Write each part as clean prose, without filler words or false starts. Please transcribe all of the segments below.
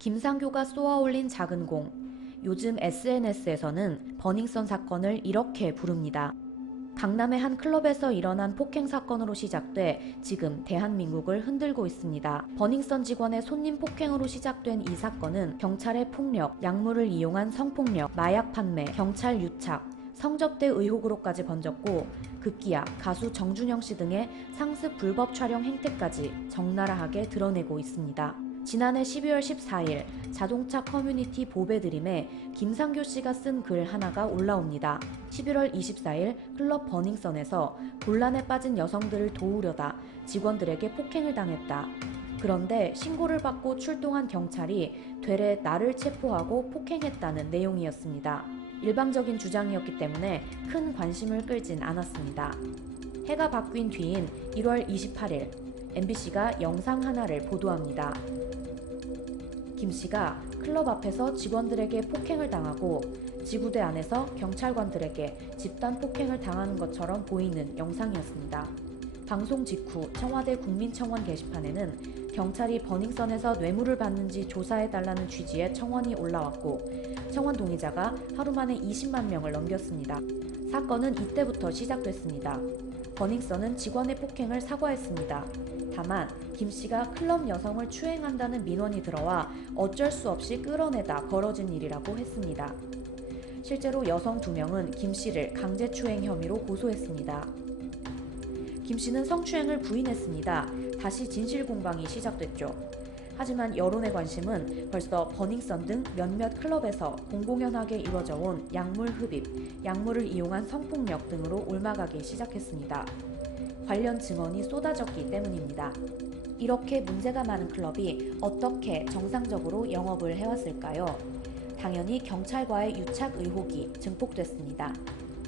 김상교가 쏘아올린 작은 공. 요즘 SNS에서는 버닝썬 사건을 이렇게 부릅니다. 강남의 한 클럽에서 일어난 폭행 사건으로 시작돼 지금 대한민국을 흔들고 있습니다. 버닝썬 직원의 손님 폭행으로 시작된 이 사건은 경찰의 폭력, 약물을 이용한 성폭력, 마약 판매, 경찰 유착, 성접대 의혹으로까지 번졌고 급기야 가수 정준영 씨 등의 상습 불법 촬영 행태까지 적나라하게 드러내고 있습니다. 지난해 12월 14일 자동차 커뮤니티 보배드림에 김상교 씨가 쓴 글 하나가 올라옵니다. 11월 24일 클럽 버닝썬에서 곤란에 빠진 여성들을 도우려다 직원들에게 폭행을 당했다. 그런데 신고를 받고 출동한 경찰이 되레 나를 체포하고 폭행했다는 내용이었습니다. 일방적인 주장이었기 때문에 큰 관심을 끌진 않았습니다. 해가 바뀐 뒤인 1월 28일 MBC가 영상 하나를 보도합니다. 김 씨가 클럽 앞에서 직원들에게 폭행을 당하고 지구대 안에서 경찰관들에게 집단 폭행을 당하는 것처럼 보이는 영상이었습니다. 방송 직후 청와대 국민청원 게시판에는 경찰이 버닝썬에서 뇌물을 받는지 조사해달라는 취지의 청원이 올라왔고 청원 동의자가 하루 만에 20만 명을 넘겼습니다. 사건은 이때부터 시작됐습니다. 버닝썬은 직원의 폭행을 사과했습니다. 다만 김 씨가 클럽 여성을 추행한다는 민원이 들어와 어쩔 수 없이 끌어내다 벌어진 일이라고 했습니다. 실제로 여성 2명은 김 씨를 강제추행 혐의로 고소했습니다. 김 씨는 성추행을 부인했습니다. 다시 진실 공방이 시작됐죠. 하지만 여론의 관심은 벌써 버닝썬 등 몇몇 클럽에서 공공연하게 이뤄져 온 약물 흡입, 약물을 이용한 성폭력 등으로 옮아가기 시작했습니다. 관련 증언이 쏟아졌기 때문입니다. 이렇게 문제가 많은 클럽이 어떻게 정상적으로 영업을 해왔을까요? 당연히 경찰과의 유착 의혹이 증폭됐습니다.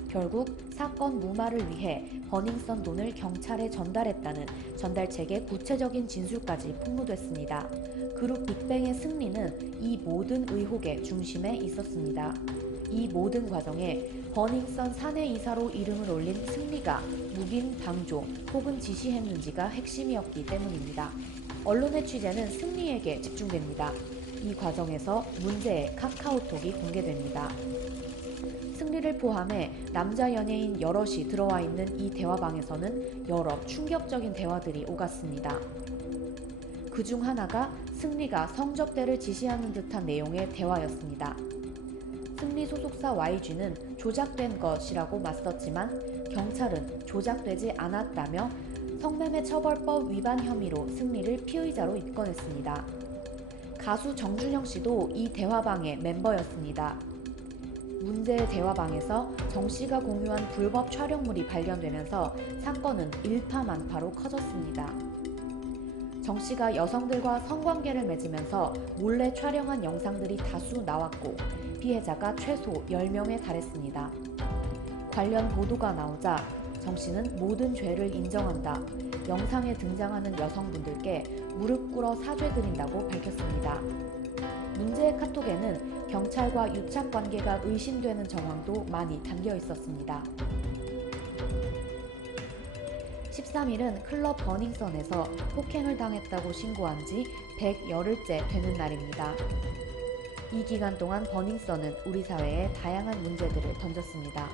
결국 사건 무마를 위해 버닝썬 돈을 경찰에 전달했다는 전달책의 구체적인 진술까지 폭로됐습니다. 그룹 빅뱅의 승리는 이 모든 의혹의 중심에 있었습니다. 이 모든 과정에 버닝썬 사내이사로 이름을 올린 승리가 묵인, 방조 혹은 지시했는지가 핵심이었기 때문입니다. 언론의 취재는 승리에게 집중됩니다. 이 과정에서 문제의 카카오톡이 공개됩니다. 승리를 포함해 남자 연예인 여럿이 들어와 있는 이 대화방에서는 여러 충격적인 대화들이 오갔습니다. 그중 하나가 승리가 성접대를 지시하는 듯한 내용의 대화였습니다. 승리 소속사 YG는 조작된 것이라고 맞섰지만 경찰은 조작되지 않았다며 성매매 처벌법 위반 혐의로 승리를 피의자로 입건했습니다. 가수 정준영 씨도 이 대화방의 멤버였습니다. 문제의 대화방에서 정 씨가 공유한 불법 촬영물이 발견되면서 사건은 일파만파로 커졌습니다. 정 씨가 여성들과 성관계를 맺으면서 몰래 촬영한 영상들이 다수 나왔고 피해자가 최소 10명에 달했습니다. 관련 보도가 나오자 정 씨는 모든 죄를 인정한다. 영상에 등장하는 여성분들께 무릎 꿇어 사죄드린다고 밝혔습니다. 문제의 카톡에는 경찰과 유착 관계가 의심되는 정황도 많이 담겨 있었습니다. 13일은 클럽 버닝썬에서 폭행을 당했다고 신고한 지 100여일째 되는 날입니다. 이 기간 동안 버닝썬은 우리 사회에 다양한 문제들을 던졌습니다.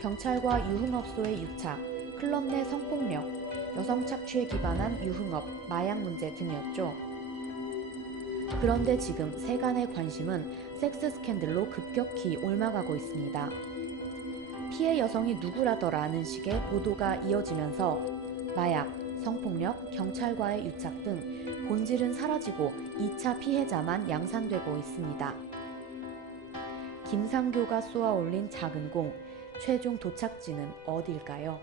경찰과 유흥업소의 유착, 클럽 내 성폭력, 여성 착취에 기반한 유흥업, 마약 문제 등이었죠. 그런데 지금 세간의 관심은 섹스 스캔들로 급격히 옮아가고 있습니다. 피해 여성이 누구라더라는 식의 보도가 이어지면서 마약, 성폭력, 경찰과의 유착 등 본질은 사라지고 2차 피해자만 양산되고 있습니다. 김상교가 쏘아올린 작은 공, 최종 도착지는 어딜까요?